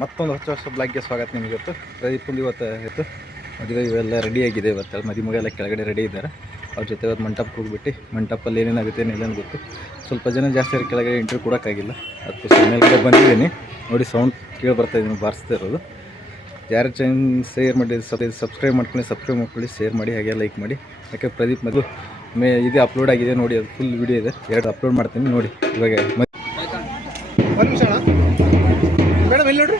ಮತ್ತೊಂದು ಹೊಸ ಬ್ಲಾಗ್ಗೆ ಸ್ವಾಗತ ನಿಮಗೆ. ಪ್ರದೀಪಂದು ಇವತ್ತು ಇತ್ತು ಮದುವೆ, ಇವೆಲ್ಲ ರೆಡಿಯಾಗಿದೆ. ಇವತ್ತು ಮದುಮಗ ಎಲ್ಲ ಕೆಳಗಡೆ ರೆಡಿ ಇದ್ದಾರೆ. ಅವ್ರ ಜೊತೆ ಇವತ್ತು ಮಂಟಪಕ್ಕೆ ಹೋಗ್ಬಿಟ್ಟು ಮಂಟಪಲ್ಲಿ ಏನೇನಾಗುತ್ತೆ ಏನಿಲ್ಲ ಗೊತ್ತು. ಸ್ವಲ್ಪ ಜನ ಜಾಸ್ತಿ ಕೆಳಗಡೆ ಇಂಟರ್ವ್ಯೂ ಕೊಡೋಕ್ಕಾಗಿಲ್ಲ, ಅದಕ್ಕೋಸ್ಕರ ಮೇಲ್ಗಡೆ ಬಂದಿದ್ದೀನಿ. ನೋಡಿ ಸೌಂಡ್ ಕೇಳಿ ಬರ್ತಾಯಿದ್ದೀನಿ, ಬಾರಿಸ್ತಾ ಇರೋದು. ಯಾರು ಚಾನಲ್ ಶೇರ್ ಮಾಡಿ ಸಬ್ಸ್ಕ್ರೈಬ್ ಮಾಡ್ಕೊಳ್ಳಿ, ಶೇರ್ ಮಾಡಿ, ಹಾಗೆ ಲೈಕ್ ಮಾಡಿ. ಯಾಕೆ ಪ್ರದೀಪ್ ಮದುವೆ ಇದು ಅಪ್ಲೋಡ್ ಆಗಿದೆ ನೋಡಿ, ಅದು ಫುಲ್ ವಿಡಿಯೋ ಇದೆ, 2 ಅಪ್ಲೋಡ್ ಮಾಡ್ತೀನಿ ನೋಡಿ. ಇವಾಗ ಒಂದು ನಿಮಿಷ ಮೇಡಮ್, ಎಲ್ಲಿ ನೋಡ್ರಿ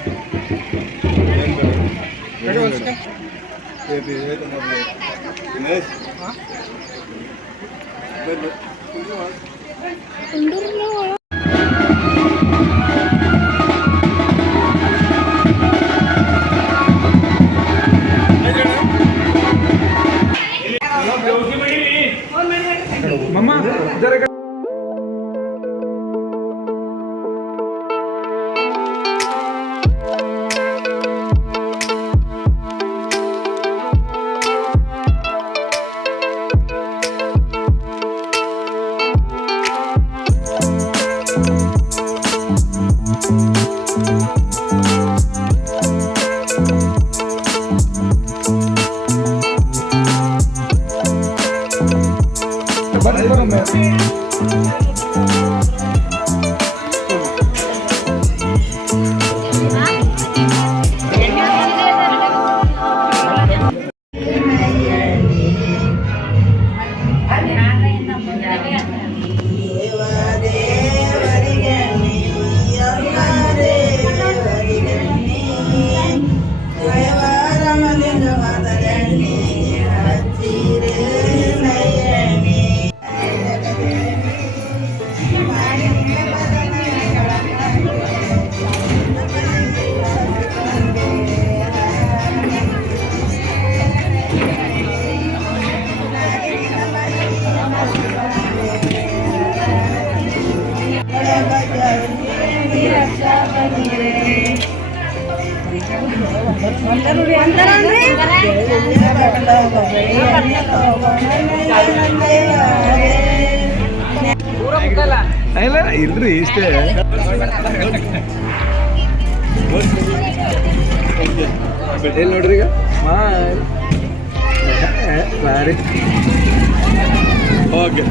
ಮಮ್ಮ ಇಲ್ಲ ಇಲ್ರಿ ಇಷ್ಟೇ. ಎಲ್ಲಿ ನೋಡ್ರಿ ಈಗ ಮಾರಿ ಓಕೆ.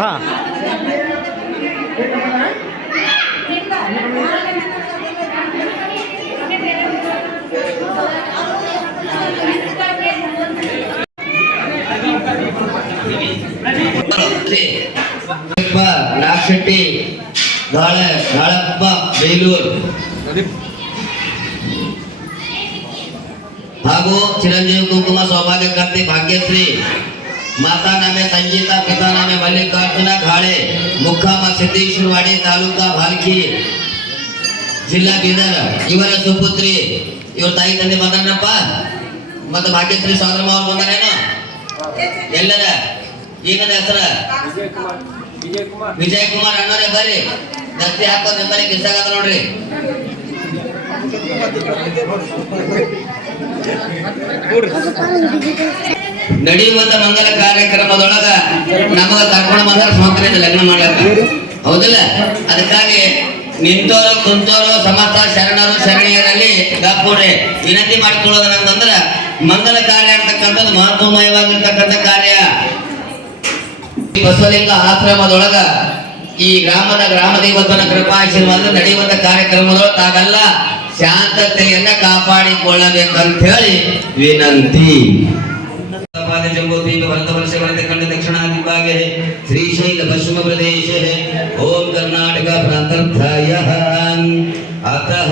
हाँ ನಾಗಶೆಟ್ಟಿ ಗಾಳಪ್ಪ ಬೇಲೂರು ಹಾಗೂ ಚಿರಂಜೀವಿ ಕುಂಕುಮ ಸೌಭಾಗ್ಯ ಕ್ರಾಂತಿ ಭಾಗ್ಯಶ್ರೀ ಮಾತಾ ನಾಮೆ ಸಂಗೀತಾ ಪಿತಾ ನಾಮೆ ಮಲ್ಲಿಕಾರ್ಜುನ ಘಾಳೆ ಮುಖಾಮ ಸಿದ್ದೇಶ್ವರವಾಡಿ ತಾಲೂಕಾ ಭಾಲ್ಕಿ ಜಿಲ್ಲಾ ಬೀದರ್ ಇವರ ಸುಪುತ್ರಿ ಇವ್ರ ತಾಯಿ ತಂದೆ ಬಂದ್ರನಪ್ಪ ಮತ್ತೆ ಭಾಗ್ಯಶ್ರೀ ಸೋದರಮ್ಮ ಅವ್ರು ಬಂದಾರೇನು ಎಲ್ಲರ ಈಗದ ಹೆಸರ ವಿಜಯ್ ಕುಮಾರ್ ಅಣ್ಣರೇ ಬರ್ರಿ ದಸ್ತಿ ಹಾಕೋದ್ ನಿಮ್ಮನೆ ಕಿಸ್ಸಾಗದ ನೋಡ್ರಿ ನಡೆಯುವಂತ ಮಂಗಲ ಕಾರ್ಯಕ್ರಮದೊಳಗ ನಮಗ ಕರ್ಕೊಂಡು ಬಂದ್ರೆ ಸ್ವಾತಂತ್ರ್ಯದ ಲಗ್ನ ಮಾಡ್ಯಾರ ಹೌದಿಲ್ಲ ಅದಕ್ಕಾಗಿ ನಿಂತೋರು ಕುಂತೋರು ಸಮರ್ಥ ಶರಣರು ಶರಣಿಯರಲ್ಲಿ ಗಾಪೂಡ್ರಿ ವಿನಂತಿ ಮಾಡಿಕೊಳ್ಳೋದಂತಂದ್ರ ಮಂಗಲ ಕಾರ್ಯ ಅಂತಕ್ಕಂಥದ್ದು ಮಹತ್ವಮಯವಾಗಿರ್ತಕ್ಕಂಥ ಕಾರ್ಯ ಬಸವಲಿಂಗ ಆಶ್ರಮದೊಳಗ ಈ ಗ್ರಾಮ ದೇವತನ ಕೃಪಾಶೀರ್ವಾದ ನಡೆಯುವಂತ ಕಾರ್ಯಕ್ರಮದೊಳಗ ತಾವೆಲ್ಲ ಶಾಂತತೆಯನ್ನ ಕಾಪಾಡಿಕೊಳ್ಳಬೇಕಂತ ಹೇಳಿ ವಿನಂತಿ दक्षिणादिभागे श्रीशैल पश्चिम प्रदेश ओम कर्नाटक प्रांतर्थाय अतः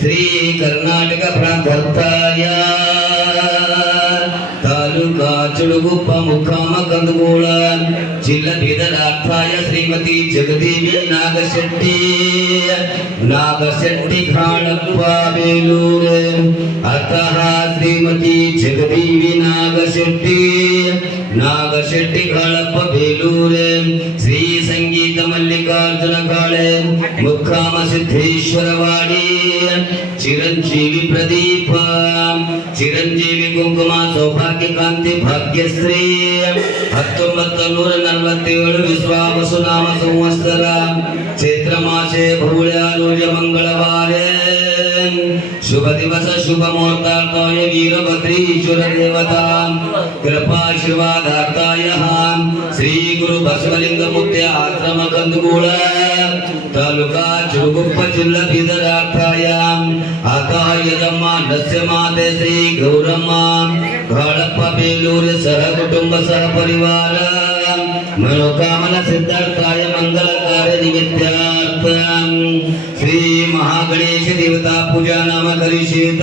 श्री कर्नाटक प्रांतर्थाय तालुका चुड़गुप्प मुखाम कंदगोಳ जिल्ला बीदरार्थाय श्रीमती जगदेवी नागशेट्टी घाळप्प बेलूर अतः श्रीमती जगदेवी नागशेट्टी घाळप्प बेलूर श्री संगीत मल्लिकार्जुन घाळे मुखाम सिद्धेश्वरवाडी चिरंजीवी प्रदीप चिरंजीवी कुंकुम सौभाग्य कांति भाग्यश्री 1947 विश्वावसु नाम संवत्सर चैत्र मासे भूळ्यालूज मंगळवारे शुभ दिवस शुभ मुहूर्तार्थाय वीरभद्रेश्वर देवता कृपाशीर्वादार्थाय श्री गुरु बसवलिंग मुत्य आश्रम कंदगोळ तालुका चुड़गुप्प जिल्ला बीदरार्थाय आता यदम्म नस्य माते श्री गौरम्म घाळप्प बेलूर सह कुटुंब सह परिवार मनोकामना सिद्धार्थाय मंगल कार्य निमित्तार्थं श्री महागणेश देवता पूजा नाम करिष्येत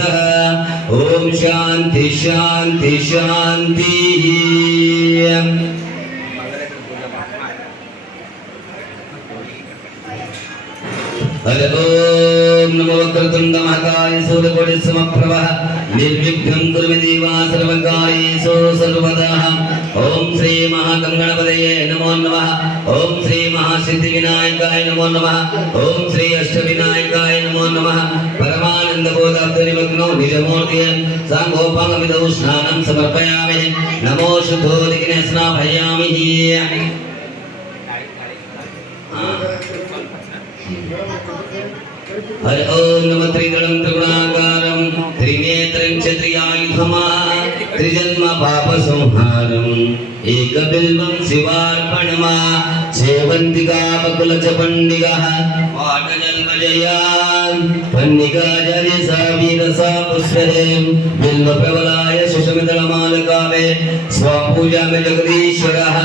ओम शांति शांति शांति हरि ओम नमो वक्रतुंड महाकाय सूर्यकोटि समप्रभ निर्विघ्नं कुरु मे देवा सर्वकार्येषु सर्वदा ओम श्री महागणपतये नमो नमः ओम श्री महासिद्धिविनायकाय नमो नमः ओम श्री अष्टविनायकाय नमो नमः परमानंद बोधाब्दनिमग्नो निजमूर्तिः सांगोपांगमिदौ स्नानं समर्पयामि नमो शुद्धोदकिने स्नापयामि हरि ओम नमः त्रिगणं त्रिगुणाकारं त्रिनेत्रं क्षत्रियायुधम् त्रिजन्म पाप संहारम् एकबिल्वं शिवार्पणम् सेवन्तिका बकुलच पंडिगः वाटजन्मजयान् पन्निका जरि सावीरसा पुष्पे बिल्वप्रबलाय सुषमितलमालकावे स्वापूजा में जगदीश्वरः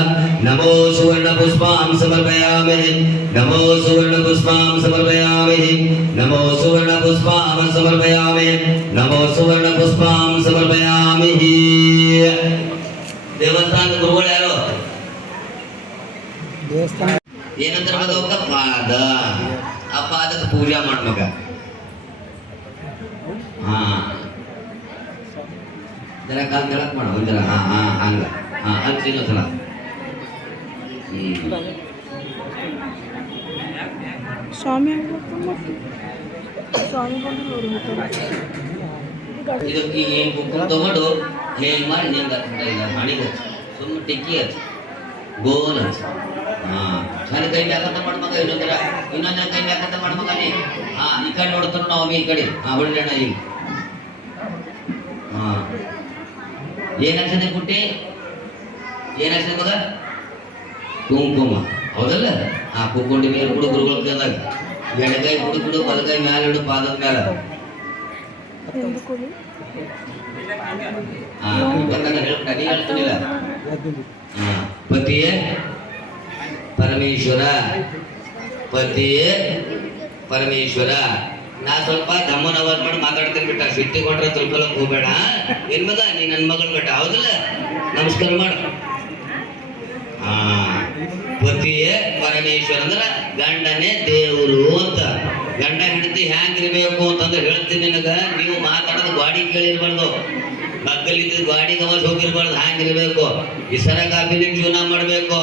नमो सुवर्ण पुष्पां समर्पयामि नमो सुवर्ण पुष्पां समर्पयामि नमो सुवर्ण पुष्पां समर्पयामि नमो सुवर्ण पुष्पां समर्पयामि देवस्थान गुरुಗಳು ಯಾರು ದೇವಸ್ಥಾನ ಏನಂತ ಮಗ ಪಾದ ಆ ಪಾದಕ್ಕೆ ಪೂಜೆ ಮಾಡ್ಮಗ ಹಾ ಜರ ಕಾಲ್ ಕೆಳಕ್ ಮಾಡು ಒಂದರ ಹಾ ಹಾ ಹಂಗ ಹಾ ಹಂಚಿನ ಸಲ ಸ್ವಾಮಿ ಸ್ವಾಮಿ ಇದಕ್ಕೆ ಏನು ಕುಂಕುಮ ತಗೊಂಡು ಹೇಗೆ ಮಾಡಿ ನಿಂದ ಇಲ್ಲ ಹಣಿಗೆ ಸುಮ್ಮನೆ ಟಿಕ್ಕಿ ಹಚ್ಚ ಗೋಲ್ ಹಚ್ಚ ಹಾಂ ನನ್ನ ಕೈ ಮ್ಯಾಕಂತ ಮಾಡ್ಮಗ ಇನ್ನೊಂದರ ಕೈ ಮ್ಯಾಕಂತ ಮಾಡ್ಮಗ ನೀ ಹಾಂ ಈ ಕಡೆ ನೋಡ್ತಾರ ನಾವು ಈ ಕಡೆ ಹಾಂ ಹೊಡಿಯೋಣ ಈಗ ಹಾಂ ಏನು ಹಚ್ಚದೆ ಪುಟ್ಟಿ ಏನು ಹಚ್ಚದೆ ಮಗ ಕುಂಕುಮ ಹೌದಲ್ಲ ಹಾಂ ಕುಕ್ಕೊಂಡಿ ಮೇಲೆ ಬಿಡು ಗುರುಗಳ ಕೇಳಿದಾಗ ಎಡಗೈ ಬಿಡು ಬಲಗೈ ಮ್ಯಾಲೆ ಇಡು ಪಾದದ ಮೇಲೆ ಹೇಳ್ಬಿಟ್ಟ ನೀ ಹೇಳ್ತೀನಿಲ್ಲ ಪತಿಯೇ ಪರಮೇಶ್ವರ ಪತಿಯೇ ಪರಮೇಶ್ವರ. ನಾ ಸ್ವಲ್ಪ ದಮ್ಮನ ಅವಾಜ್ ಮಾಡಿ ಮಾತಾಡ್ತೀನಿ ಬಿಟ್ಟ, ಸಿಟ್ಟಿ ಕೊಟ್ರೆ ತಿಳ್ಕೊಳಕ್ ಹೋಗ್ಬೇಡ. ಏನ್ ಮಗ ನೀ ನನ್ನ ಮಗಳು ಬಿಟ್ಟ ಹೌದಲ್ಲ, ನಮಸ್ಕಾರ ಮಾಡು. ಹಾ, ಪತಿಯೇ ಪರಮೇಶ್ವರ ಅಂದ್ರ ಗಂಡನೇ ದೇವರು ಅಂತ. ಗಂಡ ಹೆಂಡತಿ ಹ್ಯಾಂಗಿರ್ಬೇಕು ಅಂತಂದ್ರೆ ಹೇಳ್ತೀನಿ ನಿನಗ. ನೀವು ಮಾತಾಡೋದು ಗಾಡಿ ಕೇಳಿರ್ಬಾರ್ದು, ಬಗ್ಗಲಿದ್ದ ಗಾಡಿಗೆ ಅವಾಜ್ ಹೋಗಿರ್ಬಾರ್ದು. ಹ್ಯಾಂಗಿರ್ಬೇಕು, ಇಸರ ಕಾಪಿನ ಜೀವನ ಮಾಡ್ಬೇಕು.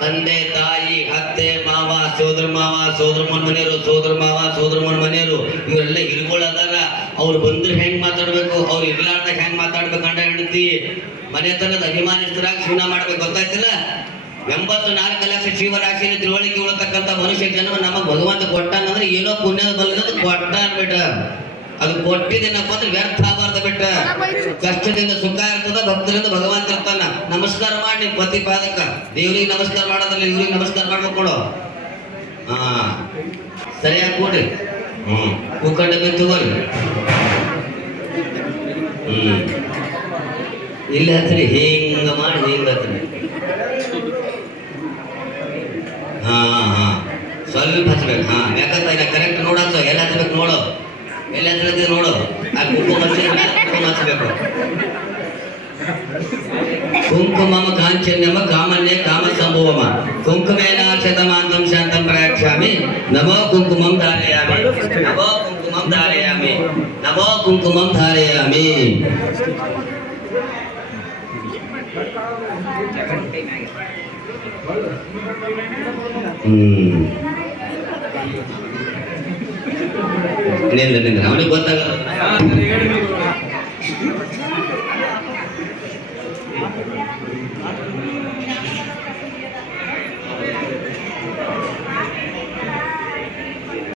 ತಂದೆ ತಾಯಿ ಅತ್ತೆ ಮಾವ ಸೋದರ ಮಾವ ಸೋದರ ಮನೆಯವರು ಸೋದರ ಮಾವ ಸೋದರ ಮನೆಯವರು ಇವರೆಲ್ಲ ಹಿರಿಗಳು ಅದಾರ. ಅವ್ರು ಬಂದ್ರೆ ಹೆಂಗ್ ಮಾತಾಡ್ಬೇಕು, ಅವ್ರು ಇರ್ಲಾರ್ದಾಗ ಹೆಂಗ್ ಮಾತಾಡ್ಬೇಕು. ಗಂಡ ಹೆಂಡತಿ ಮನೆತನದ ಅಭಿಮಾನಿಸ್ತರಾಗಿ ಜೀವನ ಮಾಡ್ಬೇಕು. ಗೊತ್ತಾಯ್ತಿಲ್ಲ? 84 ಲಕ್ಷ ಜೀವರಾಶಿಯಲ್ಲಿ ತಿಳುವಳಿಕೆ ಉಳತಕ್ಕಂಥ ಮನುಷ್ಯ ಜನ್ಮ ನಮಗ್ ಭಗವಂತ ಕೊಟ್ಟಾನಂದ್ರೆ ಏನೋ ಪುಣ್ಯದ ಬಲದ ಕೊಟ್ಟಾನ್ ಬಿಟ್ಟ. ಅದು ಕೊಟ್ಟಿದ್ದೇನಪ್ಪ ಅಂದ್ರೆ ವ್ಯರ್ಥ ಆಗಬಾರ್ದ ಬಿಟ್ಟ. ಕಷ್ಟದಿಂದ ಸುಖ ಇರ್ತದ, ಭಕ್ತರಿಂದ ಭಗವಂತ ಇರ್ತಾನ. ನಮಸ್ಕಾರ ಮಾಡಿ ನಿಮ್ ಪತಿ ಪಾದಕ. ದೇವ್ರಿಗೆ ನಮಸ್ಕಾರ ಮಾಡೋದ್ರಲ್ಲಿ ಇವ್ರಿಗೆ ನಮಸ್ಕಾರ ಮಾಡ್ಬೇಕು ಕೊಡು. ಹಾ, ಸರಿಯಾಗಿ ಕೊಡ್ರಿ. ಕೂಕಂಡ ತಗೋರಿ. ಇಲ್ಲ ಹತ್ರಿ, ಹಿಂಗ ಮಾಡಿ ಹಿಂಗ ಹತ್ರಿ. ಹಾ ಹಾ, ಸ್ವಲ್ಪ ಹಚ್ಬೇಕು. ಹಾ, ಯಾಕಂತ ಕರೆಕ್ಟ್ ನೋಡಂತ ಎಲ್ಲ ಹಚ್ಬೇಕು. ನೋಡು ಎಲ್ಲ ಹಚ್ಚಬೇಕು, ನೋಡು. ಆ ಕುಂಕುಮ ಹಚ್ಚಬೇಕು. ಕುಂಕುಮಮ ಕಾಂಚನ್ಯಮ ಕಾಮನ್ಯ ಕಾಮ ಸಂಭವಮ ಕುಂಕುಮೇನ ಶತಮಾಂತಂ ಶಾಂತಂ ಪ್ರಯಕ್ಷಾಮಿ ನಮೋ ಕುಂಕುಮಂ ಧಾರಯಾಮಿ ನಮೋ ಕುಂಕುಮಂ ಧಾರಯಾಮಿ ನಮೋ ಕುಂಕುಮಂ ಧಾರಯಾಮಿ. ನಿಂದ್ರ ಅವನಿಗೆ ಗೊತ್ತಾಗಲ್ಲ.